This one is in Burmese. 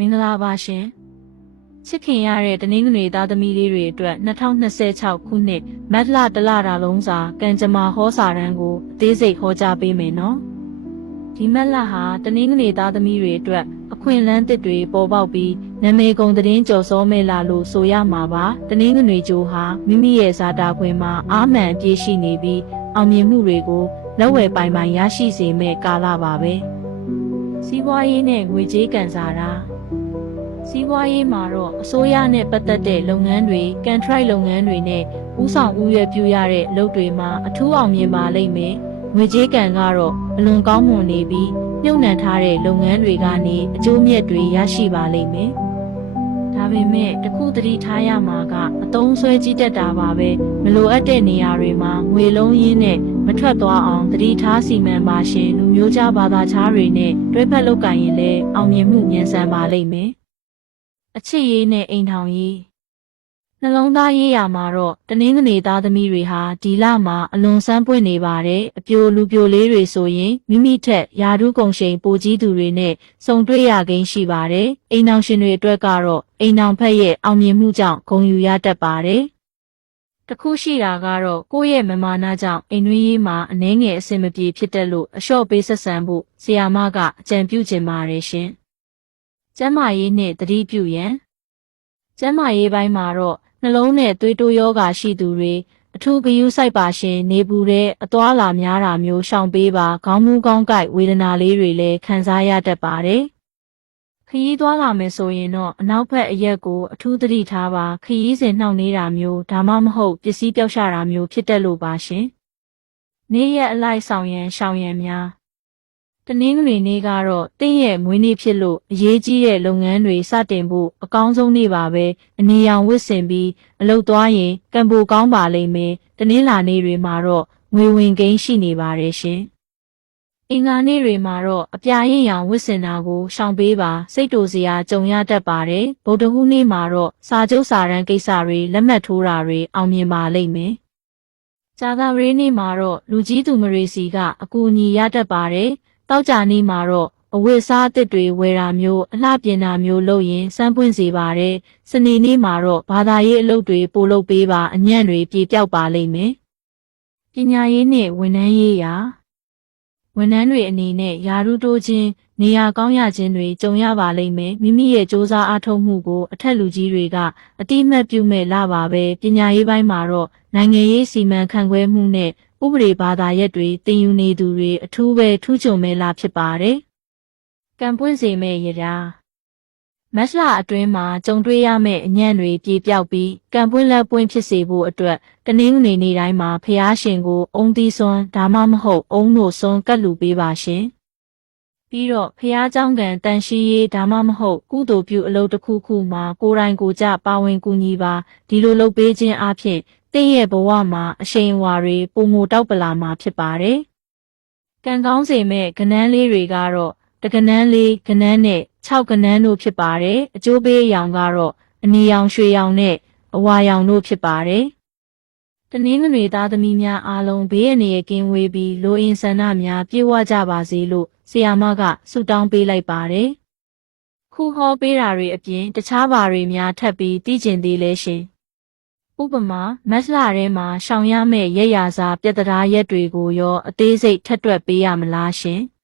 မင်္ဂလာပါရှင်ချစ်ခင်ရတဲ့တနင်္ဂနွေသားသမီးလေးတွေအတွက်2026ခုနှစ်မတ်လတလတာလုံးစာကံကြမ္မာဟောစာရန်ကိုအသေးစိတ်ဟောကြားပေးမယ်နော်ဒီမတ်လဟာတနင်္ဂနွေသားသမီးတွေအတွက်အခွင့်အလမ်းသစ်တွေပေါ်ပေါက်ပြီးနာမည်ကုန်သတင်းကြော်စောမဲ့လာလို့ဆိုရမှာပါတနင်္ဂနွေကြိုဟာမိမိရဲ့ဇာတာခွင်မှာအာမှန်အပြည့်ရှိနေပြီးအောင်မြင်မှုတွေကိုလက်ဝယ်ပိုင်ပိုင်ရရှိစေမဲ့ကာလပါပဲစီးပွားရေးနဲ့ငွေကြေးကံစားတာစီးပွားရေးမှာတော့အစိုးရနဲ့ပတ်သက်တဲ့လုပ်ငန်းတွေကန်ထရိုက်လုပ်ငန်းတွေနဲ့ဥဆောင်ဥရွက်ပြုရတဲ့အလုပ်တွေမှာအထူးအောင်မြင်ပါလိမ့်မယ်ငွေကြေးကံကတော့အလွန်ကောင်းမွန်နေပြီးညှို့နှံထားတဲ့လုပ်ငန်းတွေကနေအကျိုးမြတ်တွေရရှိပါလိမ့်မယ်ဒါပေမဲ့တခုသတိထားရမှာကအသုံးဆွဲကြီးတတ်တာပါပဲမလိုအပ်တဲ့နေရာတွေမှာငွေလုံးရင်းနဲ့မထွက်သွားအောင်သတိထားစီမံပါရှင်လူမျိုးခြားဘာသာခြားတွေနဲ့တွဲဖက်လုပ်ကိုင်ရင်လည်းအောင်မြင်မှုမြန်ဆန်ပါလိမ့်မယ်အချစ်ရေးနဲ့အိမ်ထောင်ရေးနှလုံးသားရေးရာမှာတော့တနင်္ဂနွေသားသမီးတွေဟာဒီလမှာအလွန်ဆန်းပွင့်နေပါတယ်အပြိုလူပြိုလေးတွေဆိုရင်မိမိထက်ယာဓုကုံရှိန်ပိုကြီးသူတွေနဲ့စုံတွေ့ရကိန်းရှိပါတယ်အိမ်ထောင်ရှင်တွေအတွက်ကတော့အိမ်ထောင်ဖက်ရဲ့အောင်မြင်မှုကြောင့်ဂုဏ်ယူရတတ်ပါတယ်တခုရှိတာကတော့ကိုယ့်ရဲ့မမာနကြောင့်အိမ်တွင်းရေးမှာအနှဲငယ်အဆင်မပြေဖြစ်တတ်လို့အလျှော့ပေးဆက်ဆံဖို့ဆရာမကအကြံပြုချင်ပါတယ်ရှင်ကျန်းမာရေးနဲ့သတိပြုရန်ကျန်းမာရေးပိုင်းမှာတော့နှလုံးနဲ့သွေးတိုးရောဂါရှိသူတွေအထူးဂရုစိုက်ပါရှင်နေပူတဲ့အသွားလာများတာမျိုးရှောင်ပေးပါခေါင်းမူးကောင်းကိုက်ဝေဒနာလေးတွေလည်းခံစားရတတ်ပါတယ်ခရီးသွားလာမယ်ဆိုရင်တော့အနောက်ဘက်အရက်ကိုအထူးသတိထားပါခရီးစဉ်နှောင့်နှေးတာမျိုးဒါမှမဟုတ်ပစ္စည်းပျောက်ရှာတာမျိုးဖြစ်တတ်လို့ပါရှင်နေ့ရက်အလိုက်ဆောင်ရန်ရှောင်ရန်များတနင်္ဂနွေနေ့ကတော့တင့်ရဲ့မွေးနေ့ဖြစ်လို့အရေးကြီးတဲ့လုပ်ငန်းတွေစတင်ဖို့အကောင်းဆုံးနေ့ပါပဲအနေရောင်ဝတ်ဆင်ပြီးအလုပ်သွားရင်ကံပိုကောင်းပါလိမ့်မယ်တနင်္လာနေ့တွေမှာတော့ငွေဝင်ကိန်းရှိနေပါတယ်ရှင်အင်္ဂါနေ့တွေမှာတော့အပြာရင်ရောင်ဝတ်ဆင်တာကိုရှောင်ပေးပါစိတ်တူစရာကြုံရတတ်ပါတယ်ဗုဒ္ဓဟူးနေ့မှာတော့စာချုပ်စာတမ်းကိစ္စတွေလက်မှတ်ထိုးတာတွေအောင်မြင်ပါလိမ့်မယ်ကြာသပတေးနေ့မှာတော့လူကြီးသူမရေစီကအကူအညီရတတ်ပါတယ်တောက်ကြနေ့မှာတော့အဝတ်အစားအသစ်တွေဝယ်တာမျိုးအလှပြင်တာမျိုးလုပ်ရင်စမ်းပွင့်စေပါတယ်။စနေနေ့မှာတော့ဘာသာရေးအလုပ်တွေပို့လုပ်ပေးပါအညံ့တွေပြေပြောက်ပါလိမ့်မယ်။ပညာရေးနဲ့ဝန်ထမ်းရေးရာဝန်ထမ်းတွေအနေနဲ့ယာရုတိုးခြင်းနေရာကောင်းရခြင်းတွေကြုံရပါလိမ့်မယ်။မိမိရဲ့စ조사အားထုတ်မှုကိုအထက်လူကြီးတွေကအတိအမှတ်ပြုမဲ့လာပါပဲ။ပညာရေးပိုင်းမှာတော့နိုင်ငံရေးစီမံခန့်ခွဲမှုနဲ့ဥပဒေဘာသာရပ်တွေတင်ယူနေသူတွေအထူးပဲထူးချွန်မဲ့လာဖြစ်ပါတယ်။ကံပွင့်စေမဲ့ရတာမတ်လအတွင်းမှာကြုံတွေ့ရမယ့်အညံ့တွေပြေပြောက်ပြီးကံပွင့်လက်ပွင့်ဖြစ်စေဖို့အတွက်တနင်္ဂနွေနေ့တိုင်းမှာဖျားရှင်ကိုအုံသီးစွန်းဒါမှမဟုတ်အုံနို့စွန်းကတ်လူပေးပါရှင်။ပြီးတော့ဖျားเจ้าကံတန်ရှိရေးဒါမှမဟုတ်ကုသိုလ်ပြုအလုပ်တစ်ခုခုမှာကိုယ်တိုင်ကိုယ်ကျပါဝင်ကူညီပါဒီလိုလုပ်ပေးခြင်းအပြင်တင့်ရဲ့ဘဝမှာအရှိန်အဝါတွေပုံမတောက်ပလာမှာဖြစ်ပါတယ်။ကံကောင်းစေမဲ့ကဏ္ဍလေးတွေကတော့တကဏ္ဍလေးကဏ္ဍနဲ့6ကဏ္ဍတို့ဖြစ်ပါတယ်။အကျိုးပေးအရောင်ကတော့အနီရောင်ရွှေရောင်နဲ့အဝါရောင်တို့ဖြစ်ပါတယ်။တနင်္ဂနွေသားသမီးများအားလုံးဘေးအန္တရာယ်ကင်းဝေးပြီးလိုအင်ဆန္ဒများပြည့်ဝကြပါစေလို့ဆရာမကဆုတောင်းပေးလိုက်ပါတယ်။ခုဟောပေးတာတွေအပြင်တခြားဘာတွေများထပ်ပြီးသိကျင်သေးလဲရှင်။ဥပမာမတ်လထဲမှာရှောင်ရမယ့်ရက်ရာစာပြဿနာရက်တွေကိုရောအသေးစိတ်ထပ်တွက်ပေးရမလားရှင်။